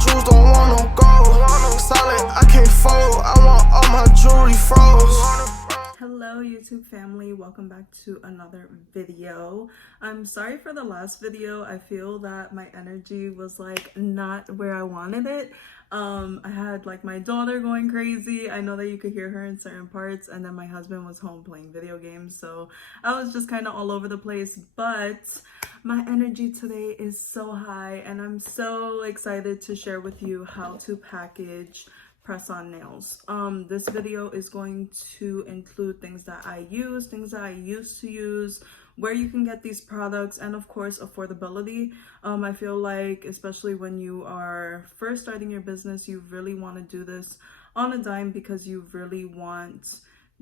jewels, don't want no gold. Solid, I can't fold. I want all my jewelry froze. Hello YouTube family, welcome back to another video. I'm sorry for the last video. I feel that my energy was like not where I wanted it. I had like my daughter going crazy. I know that you could hear her in certain parts, and then my husband was home playing video games, so I was just kind of all over the place. But my energy today is so high, and I'm so excited to share with you how to package press-on nails. This video is going to include things that I use, things that I used to use, where you can get these products, and of course affordability. I feel like especially when you are first starting your business, you really want to do this on a dime because you really want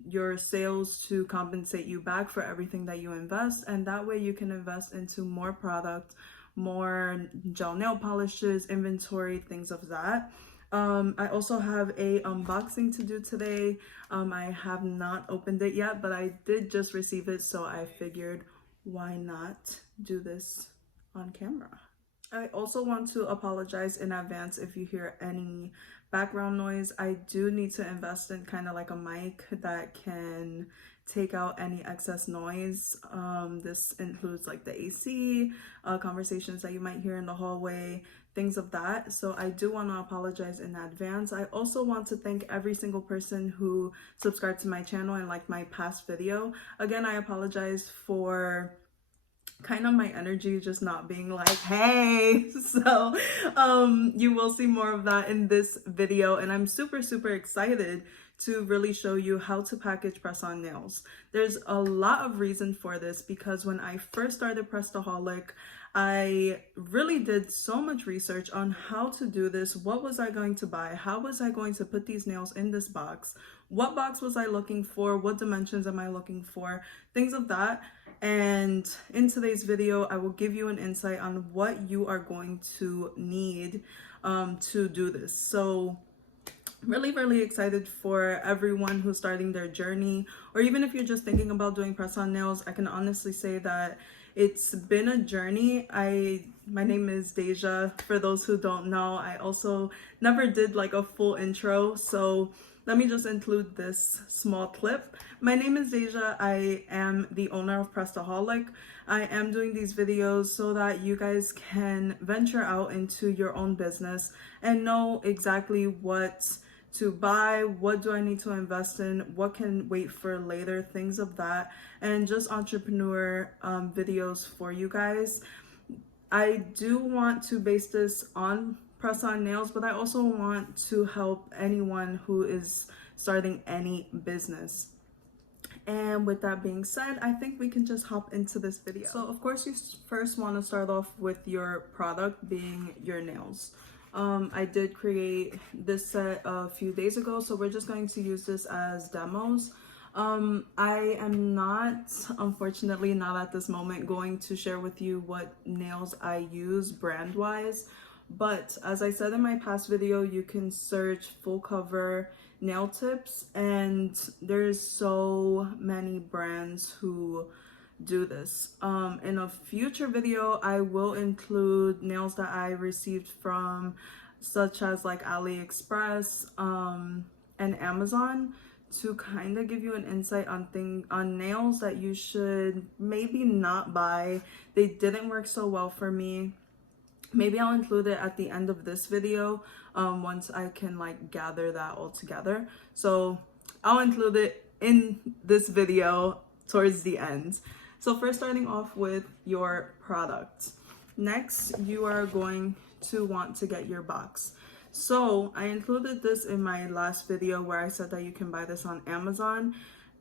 your sales to compensate you back for everything that you invest, and that way you can invest into more product, more gel nail polishes, inventory, things of that. I also have a unboxing to do today. I have not opened it yet, but I did just receive it, so I figured why not do this on camera. I also want to apologize in advance if you hear any background noise. I do need to invest in kind of like a mic that can take out any excess noise. This includes like the AC, conversations that you might hear in the hallway, things of that. So I do want to apologize in advance. I also want to thank every single person who subscribed to my channel and liked my past video. Again, I apologize for kind of my energy just not being like, hey. So you will see more of that in this video, and I'm super excited to really show you how to package press-on nails. There's a lot of reason for this because when I first started Prestaholic, I really did so much research on how to do this. What was I going to buy? How was I going to put these nails in this box? What box was I looking for? What dimensions am I looking for? Things of that. And in today's video, I will give you an insight on what you are going to need to do this. So really excited for everyone who's starting their journey, or even if you're just thinking about doing press-on nails. I can honestly say that it's been a journey. My name is Deja, for those who don't know. I also never did like a full intro, so let me just include this small clip. My name is Deja. I am the owner of Prestaholic. I am doing these videos so that you guys can venture out into your own business and know exactly what to buy, what do I need to invest in, what can wait for later, things of that, and just entrepreneur videos for you guys. I do want to base this on press-on nails, but I also want to help anyone who is starting any business. And with that being said, I think we can just hop into this video. So of course you first want to start off with your product being your nails. I did create this set a few days ago, so we're just going to use this as demos. I am not, unfortunately, not at this moment going to share with you what nails I use brand wise, but as I said in my past video, you can search full cover nail tips, and there's so many brands who do this. In a future video, I will include nails that I received from such as like Aliexpress and Amazon, to kind of give you an insight on nails that you should maybe not buy. They didn't work so well for me. Maybe I'll include it at the end of this video once I can like gather that all together. So I'll include it in this video towards the end. So first, starting off with your product. Next, you are going to want to get your box. So I included this in my last video where I said that you can buy this on Amazon.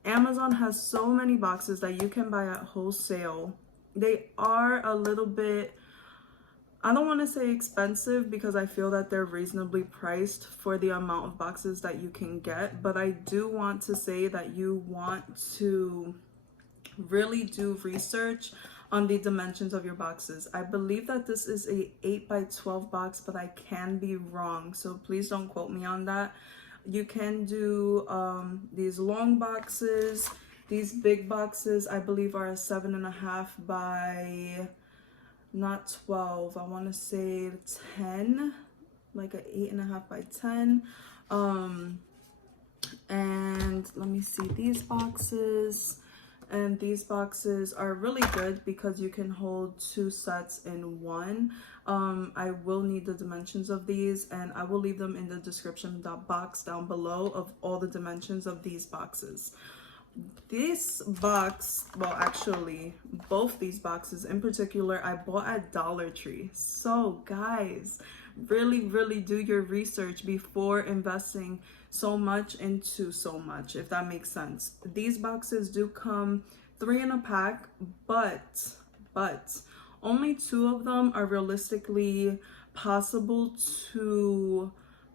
Amazon has so many boxes that you can buy at wholesale. They are a little bit, I don't want to say expensive because I feel that they're reasonably priced for the amount of boxes that you can get, but I do want to say that you want to really do research on the dimensions of your boxes. I believe that this is a 8x12 box, but I can be wrong, so please don't quote me on that. You can do these long boxes. These big boxes I believe are 7.5 by not 12, I want to say 10 like an 8.5 by 10. And let me see, these boxes. And these boxes are really good because you can hold 2 sets in one. I will need the dimensions of these, and I will leave them in the description box down below of all the dimensions of these boxes. This box, well, actually both these boxes in particular, I bought at Dollar Tree. So guys, really do your research before investing so much into so much, if that makes sense. These boxes do come 3 in a pack, but only 2 of them are realistically possible to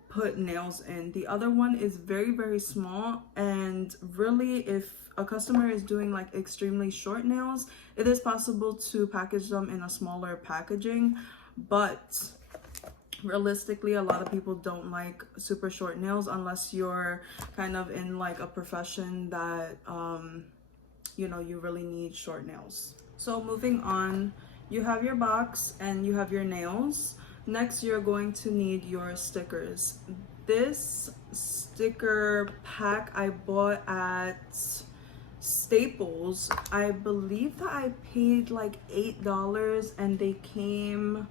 put nails in. The other one is very small, and really if a customer is doing like extremely short nails, it is possible to package them in a smaller packaging, but realistically a lot of people don't like super short nails unless you're kind of in like a profession that you know, you really need short nails. So moving on, you have your box and you have your nails. Next, you're going to need your stickers. This sticker pack I bought at Staples. I believe that I paid like $8 and they came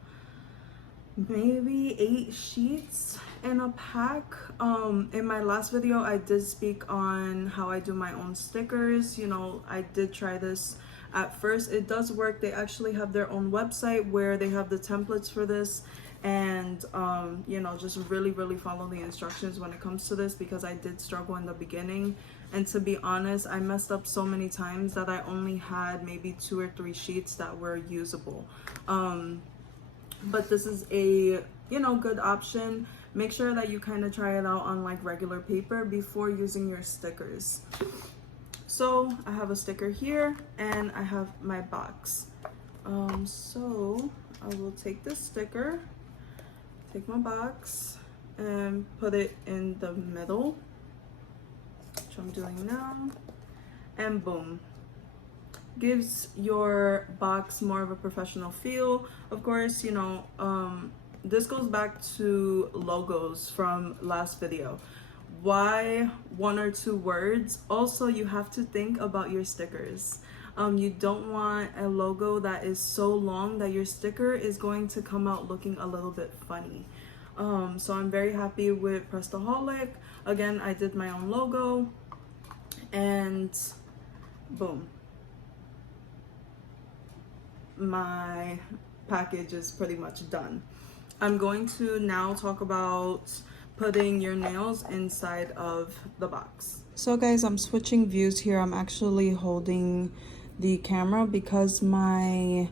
maybe 8 sheets in a pack. In my last video I did speak on how I do my own stickers. You know, I did try this at first. It does work. They actually have their own website where they have the templates for this, and you know, just really follow the instructions when it comes to this, because I did struggle in the beginning, and to be honest, I messed up so many times that I only had maybe 2 or 3 sheets that were usable. But this is a, you know, good option. Make sure that you kind of try it out on like regular paper before using your stickers. So I have a sticker here and I have my box. So I will take this sticker, take my box, and put it in the middle, which I'm doing now, and boom. Gives your box more of a professional feel. Of course, you know, this goes back to logos from last video. Why 1 or 2 words? Also, you have to think about your stickers. You don't want a logo that is so long that your sticker is going to come out looking a little bit funny. So I'm very happy with Prestaholic. Again, I did my own logo, and boom, my package is pretty much done. I'm going to now talk about putting your nails inside of the box. So guys, I'm switching views here. I'm actually holding the camera because my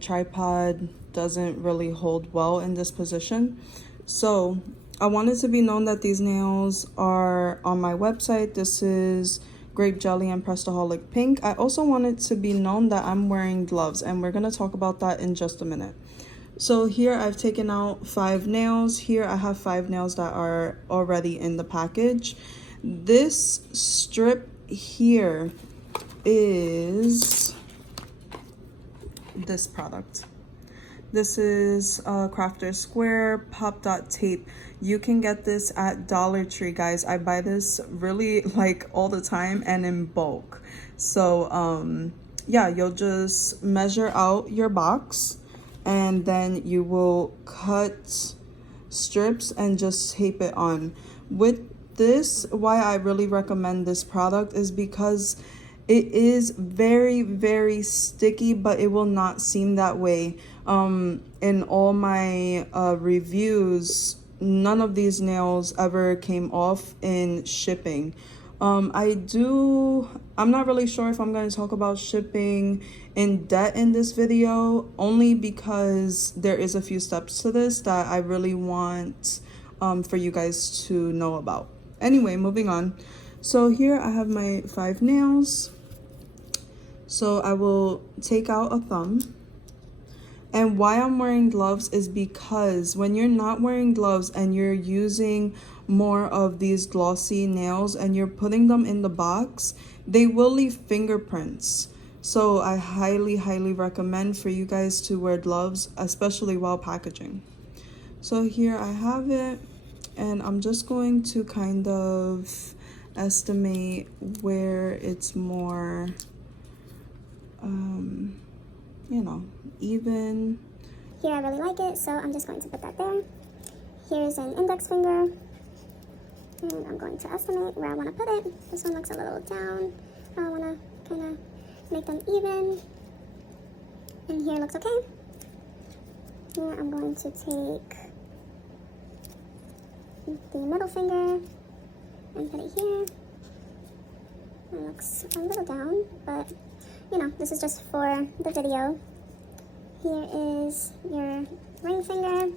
tripod doesn't really hold well in this position. So I want it to be known that these nails are on my website. This is Grape Jelly and Prestaholic Pink. I also want it to be known that I'm wearing gloves, and we're going to talk about that in just a minute. So here I've taken out 5 nails. Here I have 5 nails that are already in the package. This strip here is this product. This is Crafter Square Pop Dot Tape. You can get this at Dollar Tree, guys. I buy this really like all the time and in bulk. So yeah, you'll just measure out your box and then you will cut strips and just tape it on. With this, why I really recommend this product is because it is very sticky, but it will not seem that way. In all my reviews, none of these nails ever came off in shipping. I'm not really sure if I'm going to talk about shipping in depth in this video, only because there is a few steps to this that I really want for you guys to know about. Anyway, moving on. So here I have my 5 nails. So I will take out a thumb. And why I'm wearing gloves is because when you're not wearing gloves and you're using more of these glossy nails and you're putting them in the box, they will leave fingerprints. So I highly recommend for you guys to wear gloves, especially while packaging. So here I have it, and I'm just going to kind of estimate where it's more, you know, even. Here I really like it, so I'm just going to put that there. Here's an index finger, and I'm going to estimate where I want to put it. This one looks a little down. I want to kind of make them even. And here looks okay. Here I'm going to take the middle finger and put it here. It looks a little down, but you know, this is just for the video. Here is your ring finger.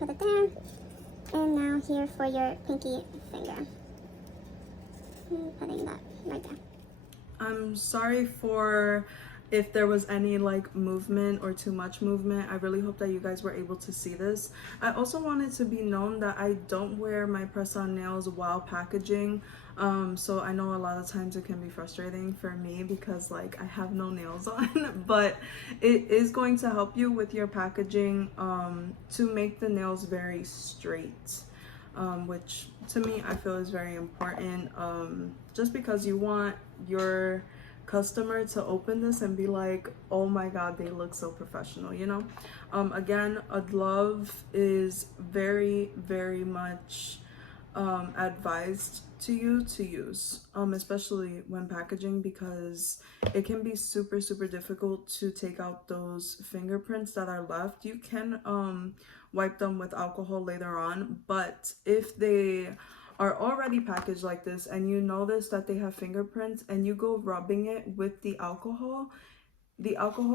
Put it there. And now here for your pinky finger. And putting that right there. I'm sorry for if there was any like movement or too much movement. I really hope that you guys were able to see this. I also wanted to be known that I don't wear my press-on nails while packaging. So I know a lot of times it can be frustrating for me because like I have no nails on, but it is going to help you with your packaging to make the nails very straight. Which to me I feel is very important, just because you want your customer to open this and be like, oh my god, they look so professional, you know. Again, a glove is very much advised to you to use, especially when packaging, because it can be super difficult to take out those fingerprints that are left. You can wipe them with alcohol later on, but if they are already packaged like this and you notice that they have fingerprints and you go rubbing it with the alcohol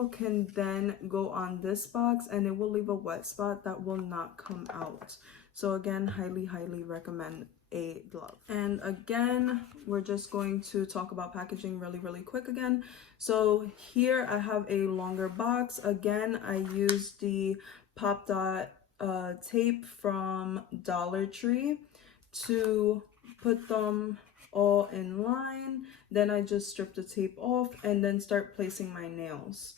can then go on this box and it will leave a wet spot that will not come out. So again, highly recommend a glove. And again, we're just going to talk about packaging really quick again. So here I have a longer box. Again, I use the Pop Dot tape from Dollar Tree to put them all in line. Then I just strip the tape off and then start placing my nails.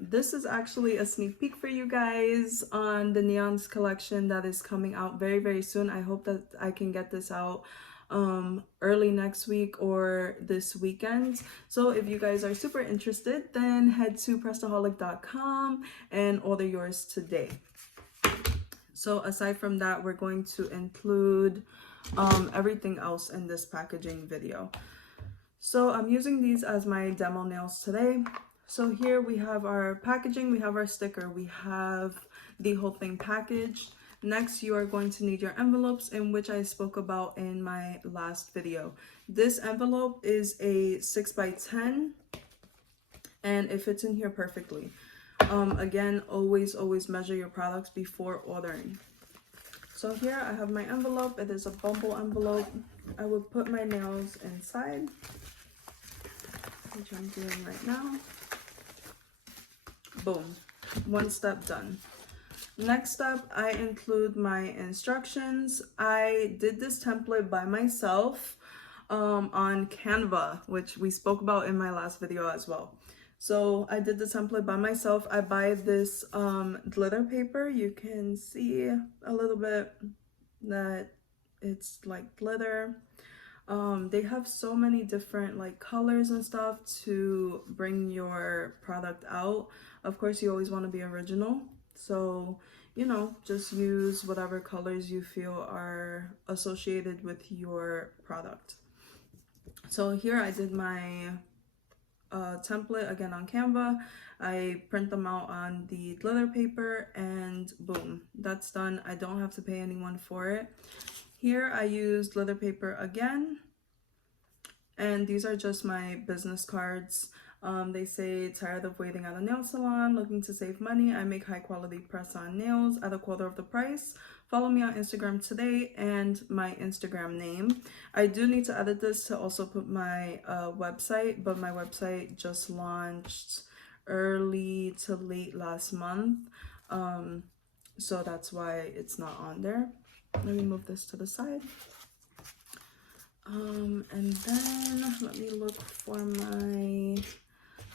This is actually a sneak peek for you guys on the Neons collection that is coming out very soon. I hope that I can get this out early next week or this weekend. So if you guys are super interested, then head to prestaholic.com and order yours today. So aside from that, we're going to include everything else in this packaging video. So I'm using these as my demo nails today. So here we have our packaging, we have our sticker, we have the whole thing packaged. Next, you are going to need your envelopes, in which I spoke about in my last video. This envelope is a 6x10 and it fits in here perfectly. Again, always measure your products before ordering. So here I have my envelope. It is a bumble envelope. I will put my nails inside, which I'm doing right now. Boom, one step done. Next step, I include my instructions. I did this template by myself on Canva, which we spoke about in my last video as well. So I did the template by myself. I buy this glitter paper. You can see a little bit that it's like glitter. They have so many different like colors and stuff to bring your product out. Of course, you always want to be original. So, you know, just use whatever colors you feel are associated with your product. So here I did my template again on Canva. I print them out on the glitter paper and boom, that's done. I don't have to pay anyone for it. Here I used glitter paper again, and these are just my business cards. They say, tired of waiting at a nail salon, looking to save money, I make high quality press-on nails at a quarter of the price. Follow me on Instagram today, and my Instagram name. I do need to edit this to also put my website, but my website just launched early to late last month. So that's why it's not on there. Let me move this to the side. And then let me look for my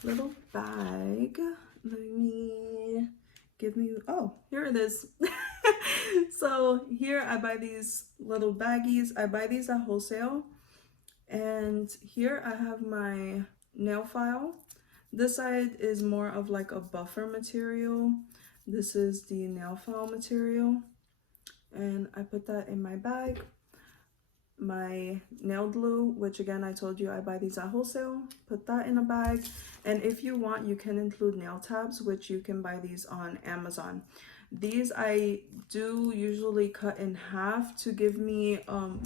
little bag. Let me give me, oh, here it is. So here I buy these little baggies. I buy these at wholesale. And here I have my nail file. This side is more of like a buffer material. This is the nail file material. And I put that in my bag. My nail glue, which again I told you I buy these at wholesale, put that in a bag. And if you want, you can include nail tabs, which you can buy these on Amazon. These I do usually cut in half to give me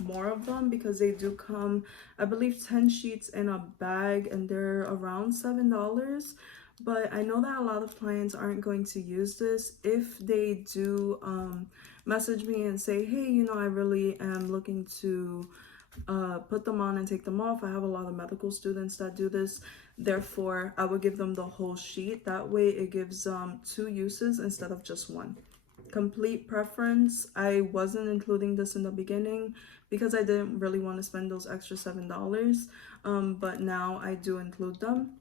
more of them, because they do come, I believe, 10 sheets in a bag, and they're around $7. But I know that a lot of clients aren't going to use this. If they do message me and say, hey, you know, I really am looking to put them on and take them off. I have a lot of medical students that do this. Therefore, I would give them the whole sheet. That way it gives 2 uses instead of just 1. Complete preference. I wasn't including this in the beginning because I didn't really want to spend those extra $7. But now I do include them.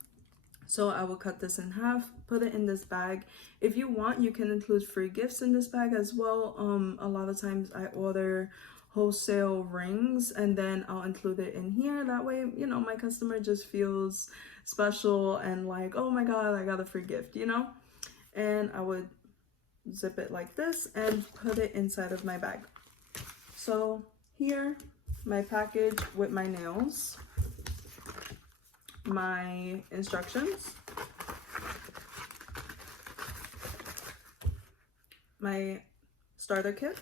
So I will cut this in half, put it in this bag. If you want, you can include free gifts in this bag as well. A lot of times I order wholesale rings and then I'll include it in here. That way, you know, my customer just feels special and like, oh my God, I got a free gift, you know? And I would zip it like this and put it inside of my bag. So here, my package with my nails, my instructions, my starter kit,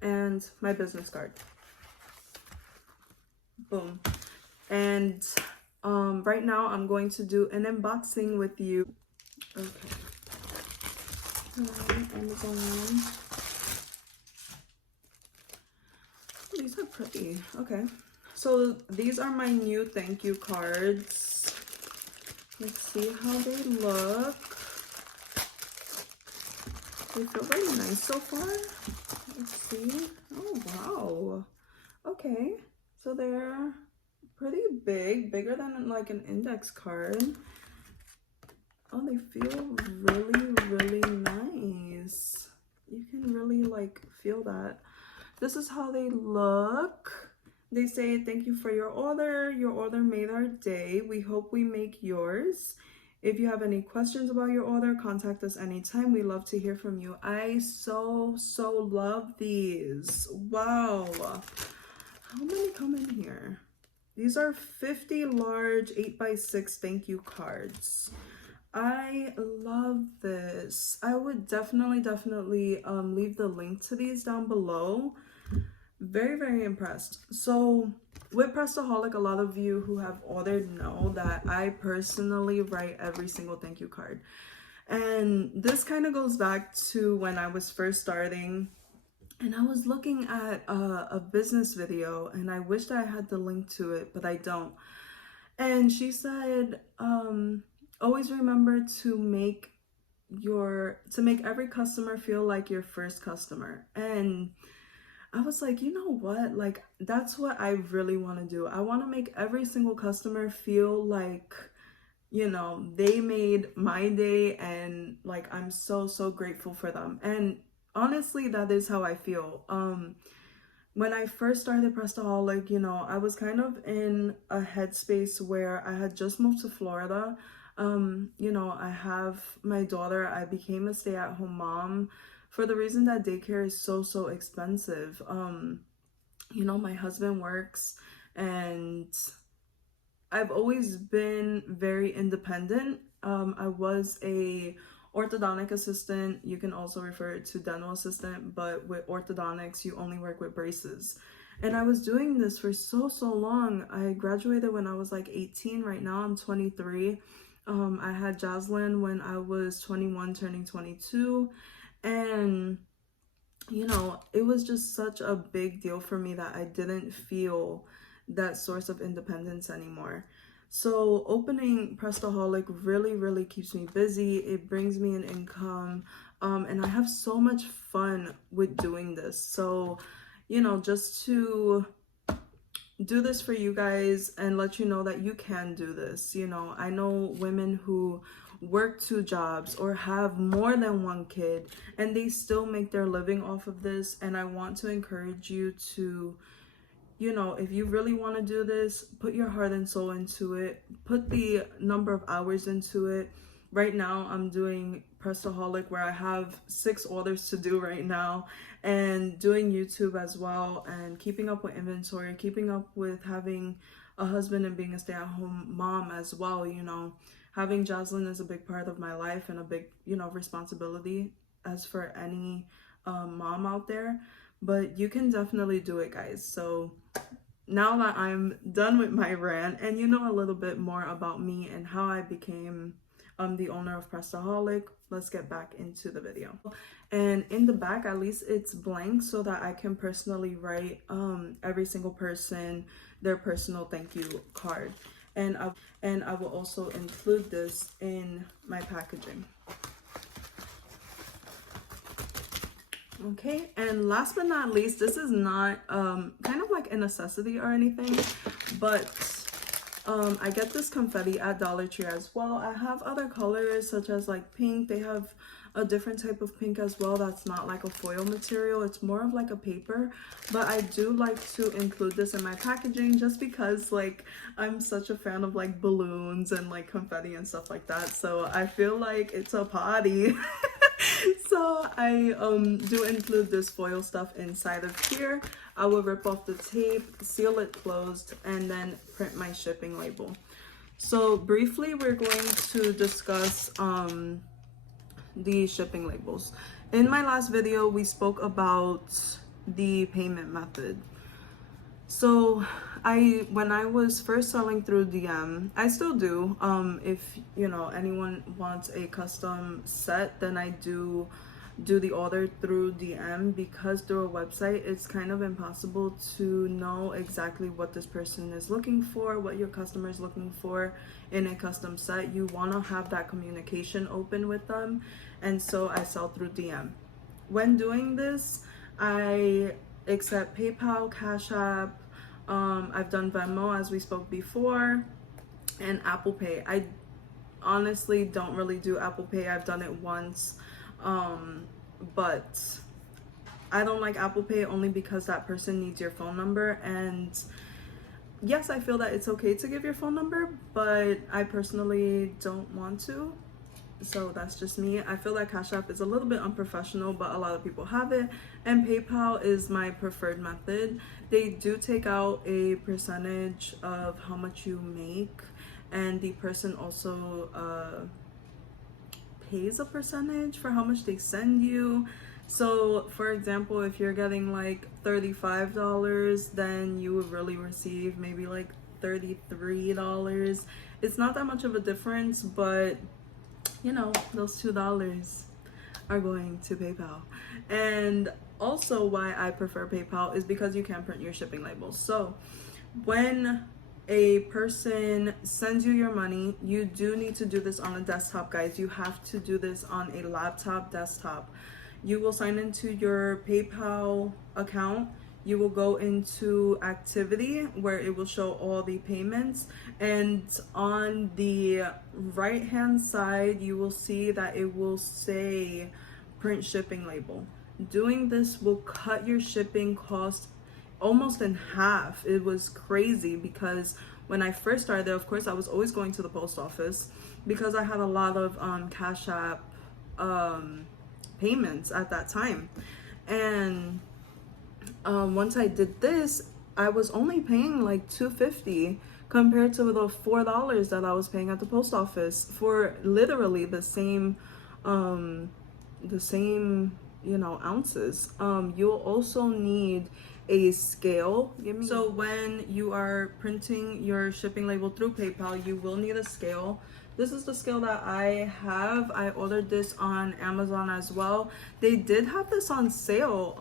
and my business card. Boom. And right now I'm going to do an unboxing with you. Okay. Amazon. These are pretty. Okay. So these are my new thank you cards. Let's see how they look. They feel very nice so far. Let's see. Oh, wow. Okay. So they're pretty big, bigger than like an index card. Oh, they feel really, really nice. You can really like feel that. This is how they look. They say, thank you for your order. Your order made our day. We hope we make yours. If you have any questions about your order, contact us anytime. We love to hear from you. I so love these. Wow. How many come in here? These are 50 large 8x6 thank you cards. I love this. I would definitely leave the link to these down below. Very impressed. So with Prestaholic, a lot of you who have ordered know that I personally write every single thank you card. And this kind of goes back to when I was first starting, and I was looking at a business video, and I wished I had the link to it, but I don't. And she said, always remember to make every customer feel like your first customer. And I was like, you know what? Like, that's what I really want to do. I want to make every single customer feel like, you know, they made my day, and like, I'm so grateful for them. And honestly, that is how I feel. When I first started Prestaholic, you know, I was kind of in a headspace where I had just moved to Florida. You know, I have my daughter. I became a stay-at-home mom for the reason that daycare is so expensive. You know, my husband works, and I've always been very independent. I was a orthodontic assistant. You can also refer it to dental assistant, but with orthodontics, you only work with braces. And I was doing this for so long. I graduated when I was like 18. Right now I'm 23. I had Jaslyn when I was 21, turning 22. And, you know, it was just such a big deal for me that I didn't feel that source of independence anymore. So opening Prestaholic really keeps me busy. It brings me an income, and I have so much fun with doing this. So, you know, just to do this for you guys and let you know that you can do this. You know, I know women who work 2 jobs or have more than 1 kid, and they still make their living off of this. And I want to encourage you to, you know, if you really want to do this, put your heart and soul into it, put the number of hours into it. Right now I'm doing Prestaholic, where I have 6 orders to do right now, and doing YouTube as well, and keeping up with inventory, keeping up with having a husband and being a stay-at-home mom as well. You know, having Jocelyn is a big part of my life and a big, you know, responsibility, as for any mom out there. But you can definitely do it, guys. So now that I'm done with my rant and you know a little bit more about me and how I became the owner of Prestaholic, let's get back into the video. And in the back, at least it's blank, so that I can personally write every single person their personal thank you card. And I will also include this in my packaging. Okay, and last but not least, this is not kind of like a necessity or anything, but I get this confetti at Dollar Tree as well. I have other colors such as like pink. They have a different type of pink as well that's not like a foil material. It's more of like a paper, but I do like to include this in my packaging just because like I'm such a fan of like balloons and like confetti and stuff like that. So I feel like it's a party. So I do include this foil stuff inside of here. I will rip off the tape, seal it closed, and then print my shipping label. So briefly, we're going to discuss the shipping labels. In my last video, we spoke about the payment method. So when I was first selling through DM, I still do. If you know anyone wants a custom set, then I do the order through DM, because through a website it's kind of impossible to know exactly what this person is looking for, what your customer is looking for in a custom set. You want to have that communication open with them, and so I sell through DM. When doing this, I accept PayPal, Cash App, I've done Venmo as we spoke before, and Apple Pay. I honestly don't really do Apple Pay. I've done it once, but I don't like Apple Pay only because that person needs your phone number. And yes, I feel that it's okay to give your phone number, but I personally don't want to. So that's just me. I feel like Cash App is a little bit unprofessional, but a lot of people have it. And PayPal is my preferred method. They do take out a percentage of how much you make, and the person also pays a percentage for how much they send you. So for example, if you're getting like $35, then you would really receive maybe like $33. It's not that much of a difference, but you know, those $2 are going to PayPal. And also why I prefer PayPal is because you can print your shipping labels. So when a person sends you your money, you do need to do this on a desktop, guys. You have to do this on a laptop desktop. You will sign into your PayPal account. You will go into activity where it will show all the payments, and on the right hand side you will see that it will say print shipping label. Doing this will cut your shipping cost almost in half. It was crazy because when I first started there, of course I was always going to the post office because I had a lot of Cash App payments at that time. And once I did this, I was only paying like $2.50 compared to the $4 that I was paying at the post office for literally the same you know, ounces. You'll also need a scale. So when you are printing your shipping label through PayPal, you will need a scale. This is the scale that I have. I ordered this on Amazon as well. They did have this on sale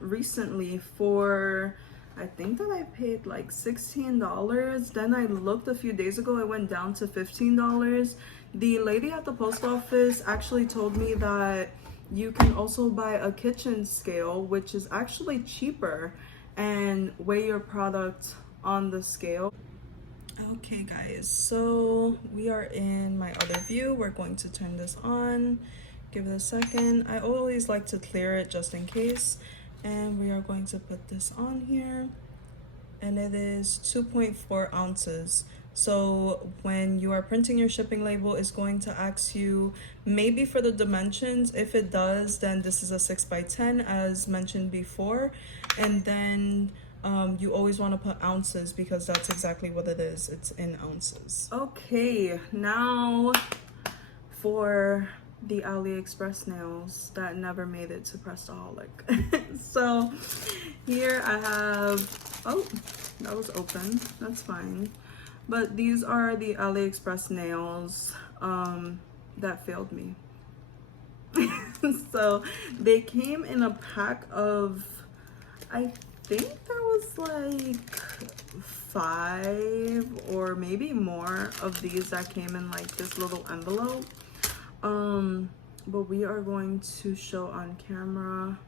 recently for, I think that I paid like $16. Then I looked a few days ago, it went down to $15. The lady at the post office actually told me that you can also buy a kitchen scale, which is actually cheaper, and weigh your product on the scale. Okay guys, so we are in my other view. We're going to turn this on. Give it a second. I always like to clear it just in case. And we are going to put this on here. And it is 2.4 ounces. So when you are printing your shipping label, it's going to ask you maybe for the dimensions. If it does, then this is a 6x10 as mentioned before. And then you always want to put ounces because that's exactly what it is. It's in ounces. Okay, now for the Aliexpress nails that never made it to Prestaholic. So here I have, oh, that was open, that's fine. But these are the Aliexpress nails that failed me. So they came in a pack of, I think there was like 5 or maybe more of these that came in like this little envelope. But we are going to show on camera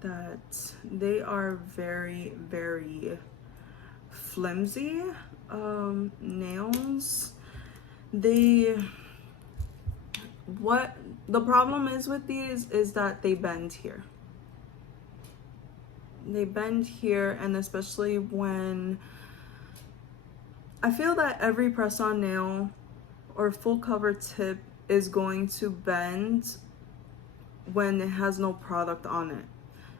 that they are very, very flimsy nails. What the problem is with these is that they bend here. They bend here, and especially when I feel that every press-on nail or full cover tip is going to bend when it has no product on it.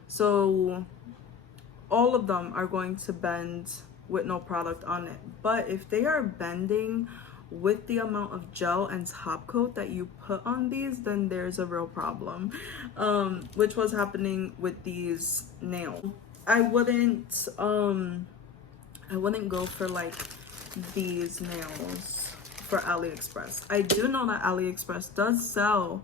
So all of them are going to bend with no product on it. But if they are bending with the amount of gel and top coat that you put on these, then there's a real problem, which was happening with these nails. I wouldn't go for like these nails for AliExpress. I do know that AliExpress does sell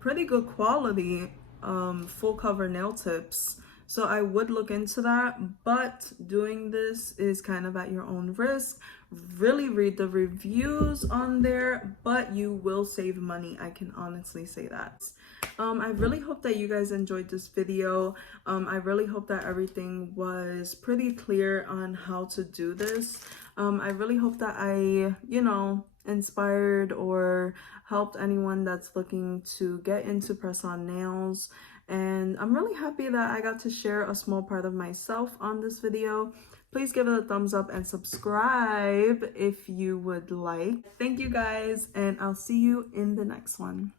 pretty good quality full cover nail tips, so I would look into that, but doing this is kind of at your own risk. Really read the reviews on there, but you will save money, I can honestly say that. I really hope that you guys enjoyed this video. I really hope that everything was pretty clear on how to do this. I really hope that I, you know, inspired or helped anyone that's looking to get into press-on nails. And I'm really happy that I got to share a small part of myself on this video. Please give it a thumbs up and subscribe if you would like. Thank you guys, and I'll see you in the next one.